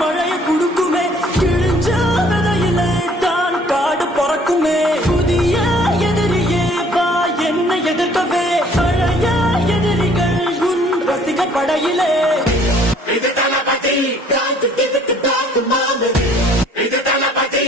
மழையை குடுக்குமே கிழிஞ்ச விதையில தான் காடு பறக்குமே புதிய எதிரியே வா என்ன எதிர்க்கவே பழைய எதிரிகள் உன் ரசிக படையிலே இது தளபதி இது தளபதி